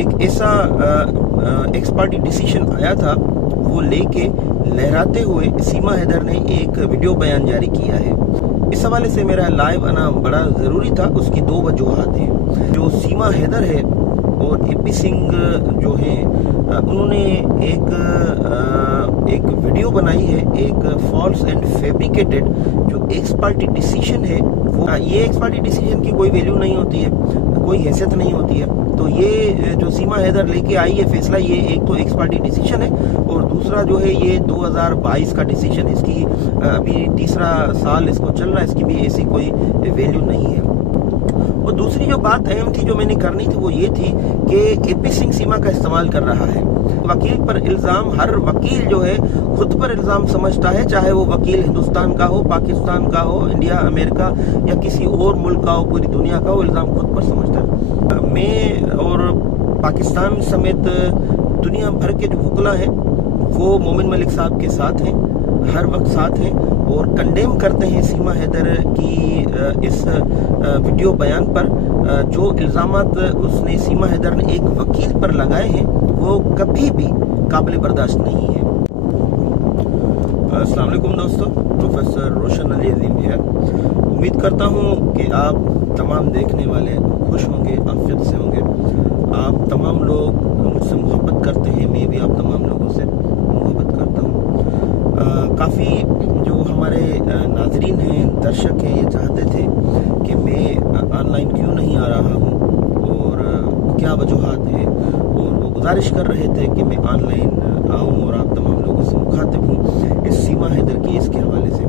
एक ऐसा x party decision आया था, वो लेके लहराते हुए सीमा हैदर ने एक वीडियो बयान जारी किया है। इस हवाले से मेरा लाइव आना बड़ा ज़रूरी था। उसकी दो वजूहात हैं। जो सीमा हैदर है और एपी सिंह जो हैं, उन्होंने एक वीडियो बनाई है, एक फॉल्स एंड फैब्रिकेटेड जो एक्स पार्टी डिसीजन है, वो ये एक्स पार्टी डिसीजन की कोई वैल्यू नहीं होती है, कोई हैसियत नहीं होती है। तो ये जो सीमा हैदर लेके आई है फैसला, ये एक तो एक्स पार्टी डिसीजन है और दूसरा जो है ये 2022 का डिसीजन। इसकी अभी तीसरा साल इसको चल रहा है, इसकी भी ऐसी कोई वैल्यू नहीं है। और दूसरी जो बात अहम थी जो मैंने करनी थी वो ये थी कि एपी सिंह सीमा का इस्तेमाल कर रहा है। वकील पर इल्ज़ाम, हर वकील जो है खुद पर इल्ज़ाम समझता है, चाहे वो वकील हिंदुस्तान का हो, पाकिस्तान का हो, इंडिया, अमेरिका या किसी और मुल्क का हो, पूरी दुनिया का हो, इल्ज़ाम खुद पर समझता है। मैं और पाकिस्तान समेत दुनिया भर के जो वकला हैं वो मोमिन मलिक साहब के साथ हैं, हर वक्त साथ हैं और कंडेम करते हैं सीमा हैदर की इस वीडियो बयान पर। जो इल्ज़ामात उसने सीमा हैदर ने एक वकील पर लगाए हैं वो कभी भी काबिल बर्दाश्त नहीं है। अस्सलाम वालेकुम दोस्तों, प्रोफेसर रोशन अली अजीम है। उम्मीद करता हूँ कि आप तमाम देखने वाले खुश होंगे, आफियत से होंगे। आप तमाम लोग मुझसे मोहब्बत करते हैं, मैं भी आप तमाम लोगों से मोहब्बत करता हूँ। काफ़ी जो हमारे नाजरीन हैं, दर्शक हैं, ये चाहते थे कि मैं ऑनलाइन क्यों नहीं आ रहा हूँ और क्या वजूहात है, और वो गुजारिश कर रहे थे कि मैं ऑनलाइन आऊँ और आप तमाम लोगों से मुखातिब हूँ इस सीमा हैदर केस के हवाले से।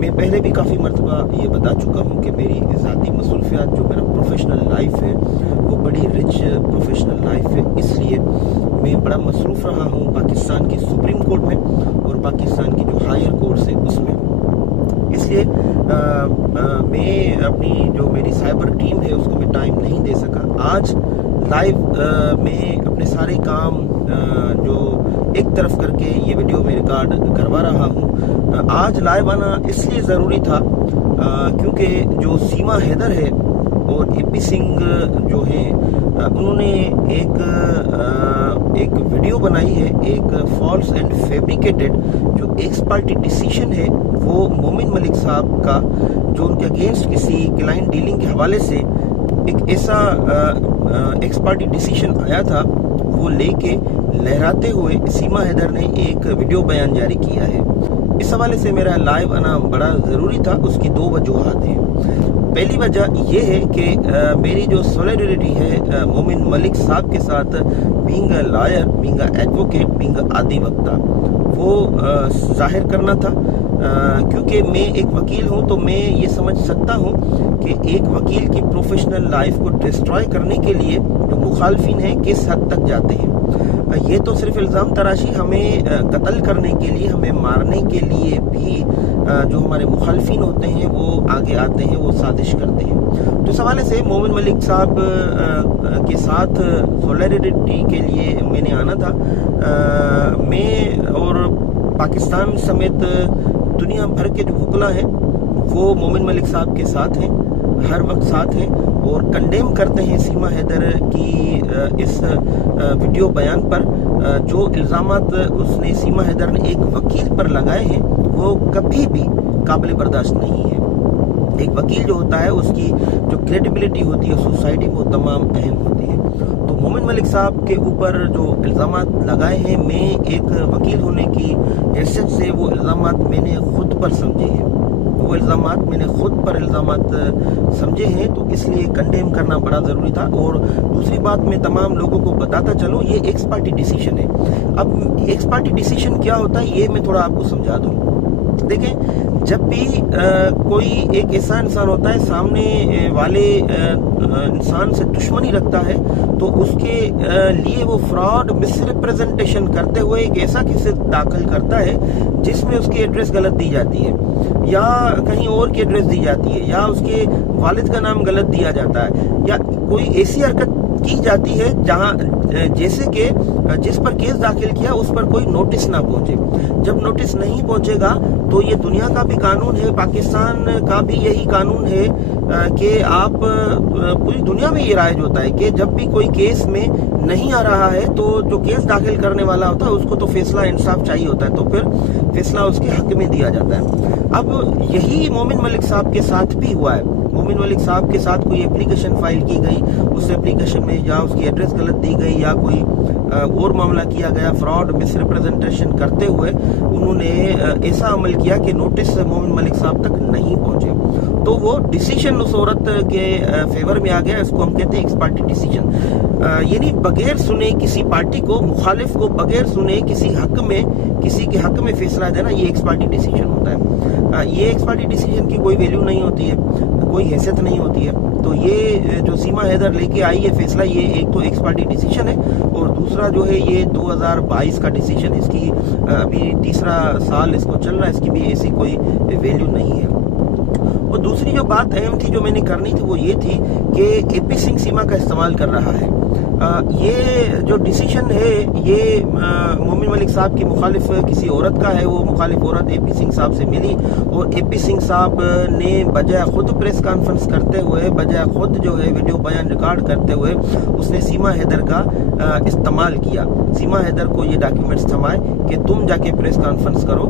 मैं पहले भी काफ़ी मरतबा ये बता चुका हूँ कि मेरी ज़ाती मसरूफियात, जो मेरा प्रोफेशनल लाइफ है वो बड़ी रिच प्रोफेशनल लाइफ है। इसलिए मैं बड़ा मसरूफ़ रहा हूँ पाकिस्तान की सुप्रीम कोर्ट में और पाकिस्तान की जो हायर कोर्ट है उसमें। इसलिए मैं अपनी जो मेरी साइबर टीम है उसको मैं टाइम नहीं दे सका। आज लाइव मैं अपने सारे काम जो एक तरफ करके ये वीडियो में रिकॉर्ड करवा रहा हूँ। आज लाइव आना इसलिए ज़रूरी था क्योंकि जो सीमा हैदर है और एपी सिंह जो हैं, उन्होंने एक वीडियो बनाई है, एक फॉल्स एंड फैब्रिकेटेड जो एक्स पार्टी डिसीजन है, वो मोमिन मलिक साहब का जो उनके अगेंस्ट किसी क्लाइंट डीलिंग के हवाले से एक ऐसा एक्स पार्टी डिसीजन आया था, वो लेके लहराते हुए सीमा हैदर ने एक वीडियो बयान जारी किया है। इस हवाले से मेरा लाइव आना बड़ा ज़रूरी था। उसकी दो वजूहात हैं। पहली वजह यह है कि मेरी जो सॉलिडरिटी है मोमिन मलिक साहब के साथ, being a lawyer, being a advocate, being a आदी वक्ता, वो जाहिर करना था। क्योंकि मैं एक वकील हूं तो मैं ये समझ सकता हूं कि एक वकील की प्रोफेशनल लाइफ को डिस्ट्रॉय करने के लिए जो मुखालफिन हैं किस हद तक जाते हैं। ये तो सिर्फ इल्ज़ाम तराशी, हमें कत्ल करने के लिए, हमें मारने के लिए भी जो हमारे मुखालफिन होते हैं वो आगे आते हैं, वो साजिश करते हैं। तो इस हवाले से मोमिन मलिक साहब के साथ सॉलिडरिटी के लिए मैंने आना था। मैं और पाकिस्तान समेत दुनिया भर के जो वकला हैं वो मोमिन मलिक साहब के साथ हैं, हर वक्त साथ हैं और कंडेम करते हैं सीमा हैदर की इस वीडियो बयान पर। जो इल्ज़ामात उसने सीमा हैदर ने एक वकील पर लगाए हैं वो कभी भी काबिल बर्दाश्त नहीं है। एक वकील जो होता है उसकी जो क्रेडिबिलिटी होती है सोसाइटी में वो तमाम अहम होती है। तो मोमिन मलिक साहब के ऊपर जो इल्ज़ामात लगाए हैं, मैं एक वकील होने की हैसियत से वो इल्ज़ामात मैंने खुद पर समझे हैं, वो इल्ज़ामात मैंने खुद पर इल्ज़ामात समझे हैं, तो इसलिए कंडेम करना बड़ा ज़रूरी था। और दूसरी बात, मैं तमाम लोगों को बताता चलूँ, ये एक्स पार्टी डिसीजन है। अब एक्स पार्टी डिसीजन क्या होता है ये मैं थोड़ा आपको समझा दूँ। देखें, जब भी कोई एक ऐसा इंसान होता है सामने वाले इंसान से दुश्मनी रखता है तो उसके लिए वो फ्रॉड मिसरिप्रेजेंटेशन करते हुए एक ऐसा केस दाखिल करता है जिसमें उसकी एड्रेस गलत दी जाती है या कहीं और की एड्रेस दी जाती है या उसके वालिद का नाम गलत दिया जाता है या कोई ऐसी हरकत की जाती है जहां जैसे कि जिस पर केस दाखिल किया उस पर कोई नोटिस ना पहुंचे। जब नोटिस नहीं पहुंचेगा तो ये दुनिया का भी कानून है, पाकिस्तान का भी यही कानून है कि आप पूरी दुनिया में ये राइज होता है कि जब भी कोई केस में नहीं आ रहा है तो जो केस दाखिल करने वाला होता है उसको तो फैसला इंसाफ चाहिए होता है, तो फिर फैसला उसके हक में दिया जाता है। अब यही मोमिन मलिक साहब के साथ भी हुआ है। मोमिन मलिक साहब के साथ कोई एप्लीकेशन फाइल की गई, उस एप्लीकेशन में या उसकी एड्रेस गलत दी गई या कोई और मामला किया गया, फ्रॉड मिसरिप्रेजेंटेशन करते हुए उन्होंने ऐसा अमल किया कि नोटिस मोमिन मलिक साहब तक नहीं पहुंचे, तो वो डिसीजन उस औरत के फेवर में आ गया। इसको हम कहते हैं एक्स पार्टी डिसीजन, यानी बगैर सुने किसी पार्टी को, मुखालिफ को बगैर सुने किसी के हक में फैसला देना, ये एक्स पार्टी डिसीजन होता है। ये एक्स पार्टी डिसीजन की कोई वैल्यू नहीं होती है, कोई हैसियत नहीं होती है। तो ये जो सीमा हैदर लेके आई है फैसला, ये एक तो एक्स पार्टी डिसीजन है और दूसरा जो है ये 2022 का डिसीजन, इसकी अभी तीसरा साल इसको चल रहा है, इसकी भी ऐसी कोई वैल्यू नहीं है। और दूसरी जो बात अहम थी जो मैंने करनी थी वो ये थी कि एपी सिंह सीमा का इस्तेमाल कर रहा है। ये जो डिसीजन है ये मोमिन मलिक साहब की मुखालिफ किसी औरत का है। वो मुखालिफ औरत एपी सिंह साहब से मिली और एपी सिंह साहब ने बजाय खुद प्रेस कॉन्फ्रेंस करते हुए, बजाय खुद जो है वीडियो बयान रिकॉर्ड करते हुए, उसने सीमा हैदर का इस्तेमाल किया। सीमा हैदर को ये डॉक्यूमेंट्स थमाए कि तुम जाके प्रेस कॉन्फ्रेंस करो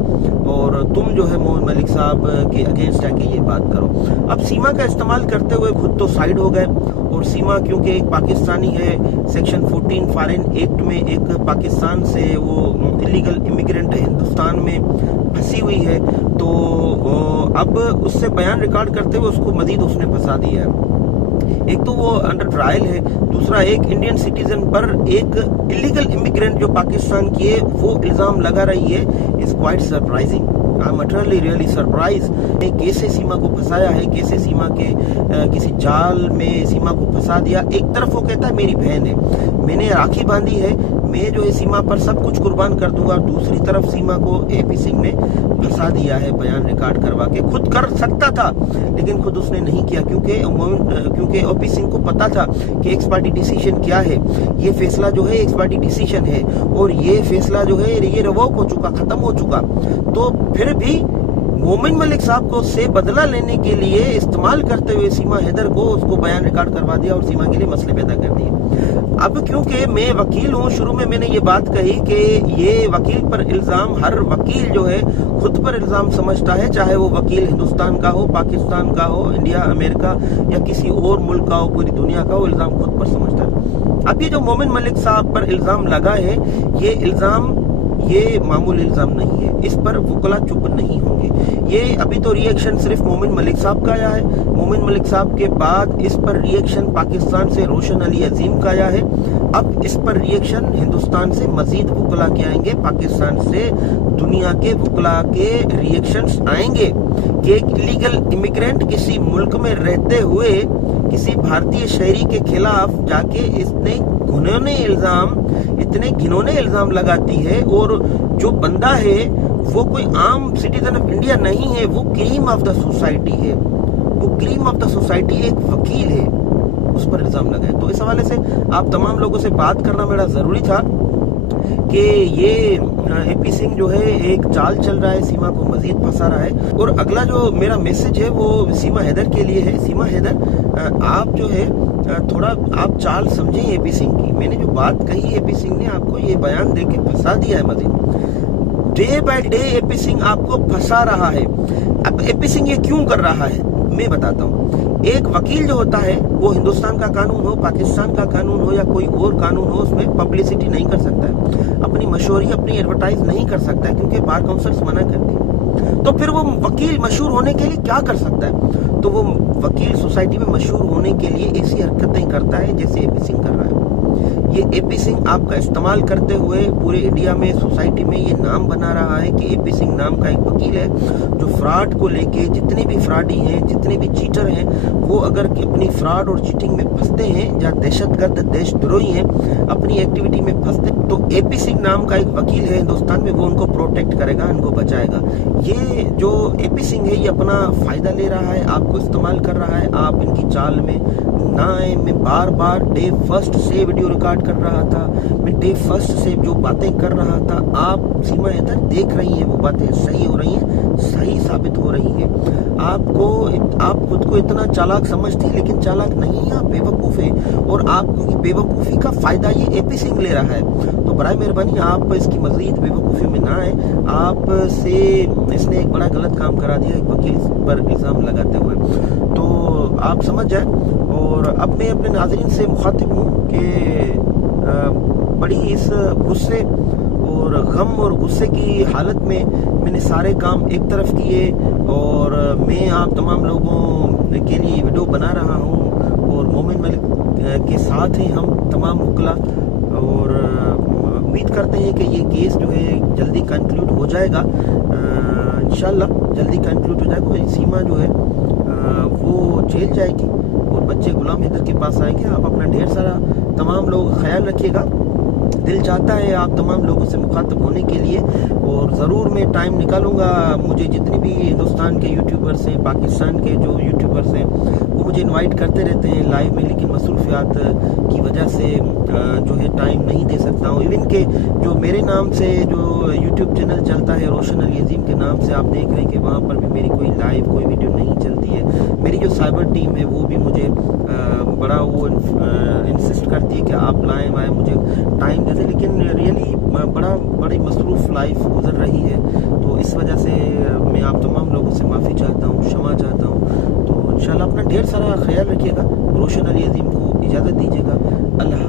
और तुम जो है मोमिन मलिक साहब के अगेंस्ट जाके ये बात करो। अब सीमा का इस्तेमाल करते हुए खुद तो साइड हो गए और सीमा क्योंकि एक पाकिस्तानी है, सेक्शन 14 फॉरेन एक्ट में एक पाकिस्तान से वो इलीगल इमिग्रेंट हिंदुस्तान में फंसी हुई है, तो अब उससे बयान रिकॉर्ड करते हुए उसको मजीद उसने फंसा दिया है। एक तो वो अंडर ट्रायल है, दूसरा एक इंडियन सिटीजन पर एक इलीगल इमिग्रेंट जो पाकिस्तान की है वो इल्जाम लगा रही है। Is quite surprising, I am literally really surprise. कैसे सीमा को फंसाया है, कैसे सीमा के किसी जाल में सीमा को फंसा दिया। एक तरफ वो कहता है मेरी बहन है, मैंने राखी बांधी है, मैं जो है सीमा पर सब कुछ कुर्बान कर दूंगा। दूसरी तरफ सीमा को एपी सिंह ने फंसा दिया है बयान रिकॉर्ड करवा के। खुद कर सकता था लेकिन खुद उसने नहीं किया क्योंकि एपी सिंह को पता था कि एक्स पार्टी डिसीजन क्या है। ये फैसला जो है एक्स पार्टी डिसीजन है और ये फैसला जो है ये रिवोक हो चुका, खत्म हो चुका। तो फिर भी मोमिन मलिक साहब को से बदला लेने के लिए इस्तेमाल करते हुए सीमा हैदर को उसको बयान रिकॉर्ड करवा दिया और सीमा के लिए मसले पैदा कर दिए। अब क्योंकि मैं वकील हूँ, शुरू में मैंने ये बात कही कि ये वकील पर इल्जाम, हर वकील जो है खुद पर इल्जाम समझता है, चाहे वो वकील हिंदुस्तान का हो, पाकिस्तान का हो, इंडिया, अमेरिका या किसी और मुल्क का हो, पूरी दुनिया का हो, इल्जाम खुद पर समझता है। अब ये जो मोमिन मलिक साहब पर इल्जाम लगा है, ये इल्जाम ये मामूली इल्जाम नहीं है, इस पर वकला चुप नहीं होंगे। ये अभी तो रिएक्शन सिर्फ मोमिन मलिक साहब का आया है, मोमिन मलिक साहब के बाद इस पर रिएक्शन पाकिस्तान से रोशन अली अजीम का आया है। अब इस पर रिएक्शन हिंदुस्तान से मजीद वकला के आएंगे, पाकिस्तान से दुनिया के वकला के रिएक्शंस आएंगे कि एक इलीगल इमिग्रेंट किसी मुल्क में रहते हुए किसी भारतीय शहरी के खिलाफ जाके इतने घिनौने इल्जाम लगाती है और जो बंदा है वो कोई आम सिटीजन ऑफ इंडिया नहीं है, वो क्रीम ऑफ द सोसाइटी है, वो क्रीम ऑफ द सोसाइटी एक वकील है, उस पर इल्जाम लगाए। तो इस हवाले से आप तमाम लोगों से बात करना मेरा जरूरी था कि ये एपी सिंह जो है एक चाल चल रहा है, सीमा को मजीद फंसा रहा है। और अगला जो मेरा मैसेज है वो सीमा हैदर के लिए है। सीमा हैदर, आप जो है थोड़ा आप चाल समझें एपी सिंह की। मैंने जो बात कही, एपी सिंह ने आपको ये बयान देके फंसा दिया है Majeed. Day by day AP Singh आपको फंसा रहा है। अब एपी सिंह ये क्यों कर रहा है मैं बताता हूँ। एक वकील जो होता है वो हिंदुस्तान का कानून हो, पाकिस्तान का कानून हो या कोई और कानून हो, उसमें पब्लिसिटी नहीं कर सकता है, अपनी मशहूरी, अपनी एडवर्टाइज नहीं कर सकता है क्योंकि बार काउंसिल्स मना करती है। तो फिर वो वकील मशहूर होने के लिए क्या कर सकता है? तो वो वकील सोसाइटी में मशहूर होने के लिए ऐसी हरकतें करता है जैसे एपी सिंह कर रहा है। ये एपी सिंह आपका इस्तेमाल करते हुए पूरे इंडिया में सोसाइटी में ये नाम बना रहा है कि एपी सिंह नाम का एक वकील है जो फ्रॉड को लेके, जितने भी फ्रॉडी हैं, जितने भी चीटर हैं, वो अगर अपनी फ्रॉड और चीटिंग में फंसते हैं या दहशतगर्द देशद्रोही हैं अपनी एक्टिविटी में फंसते, तो एपी सिंह नाम का एक वकील है हिंदुस्तान में, वो उनको प्रोटेक्ट करेगा, उनको बचाएगा। ये जो एपी सिंह है ये अपना फायदा ले रहा है, आपको इस्तेमाल कर रहा है, आप इनकी चाल में ना आए। मैं बार बार डे फर्स्ट से वीडियो रिकॉर्ड कर रहा था, मैं डे फर्स्ट से जो बातें कर रहा था, आप सीमा इधर देख रही हैं, वो बातें सही हो रही हैं, सही साबित हो रही हैं। आप खुद को इतना चालाक समझती है, लेकिन चालाक नहीं है, आप बेवकूफ़ है, और आपकी बेवकूफ़ी का फायदा ये एपी सिंह ले रहा है। तो बराए मेहरबानी आप इसकी मजीद बेवकूफ़ी में ना आए। आप से इसने एक बड़ा गलत काम करा दिया एक वकील पर इल्ज़ाम लगाते हुए, तो आप समझ जाए। और अब मैं अपने नाज़रीन से मुखातिब हूँ कि बड़ी इस गुस्से और गम और गुस्से की हालत में मैंने सारे काम एक तरफ किए, और मैं आप तमाम लोगों के लिए वीडियो बना रहा हूँ, और मोमिन मलिक के साथ ही हम तमाम मुकला, और उम्मीद करते हैं कि ये केस जो है जल्दी कंक्लूड हो जाएगा, इंशाल्लाह जल्दी कंक्लूड हो जाएगा। सीमा जो है वो जेल जाएगी और बच्चे गुलाम हैदर के पास आएंगे। आप अपना ढेर सारा तमाम लोग ख्याल रखिएगा। दिल चाहता है आप तमाम लोगों से मुखातब होने के लिए, और ज़रूर मैं टाइम निकालूंगा। मुझे जितने भी हिंदुस्तान के यूट्यूबर्स हैं, पाकिस्तान के जो यूट्यूबर्स हैं, वो मुझे इनवाइट करते रहते हैं लाइव में, लेकिन मसरूफियात की वजह से जो है टाइम नहीं दे सकता हूँ। इवन के जो मेरे नाम से जो यूट्यूब चैनल चलता है रोशन अली अजीम के नाम से, आप देख रहे हैं कि वहाँ पर भी मेरी कोई लाइव कोई वीडियो नहीं चलती है। मेरी जो साइबर टीम है वो भी मुझे बड़ा वो इंसिस्ट करती है कि आप लाएँ वाएँ, मुझे टाइम देते, लेकिन रियली बड़ी मसरूफ़ लाइफ गुजर रही है। तो इस वजह से मैं आप तमाम लोगों से माफ़ी चाहता हूँ, क्षमा चाहता हूँ। तो इंशाल्लाह अपना ढेर सारा ख्याल रखिएगा। रोशन अली अजीम को इजाज़त दीजिएगा। अल्लाह।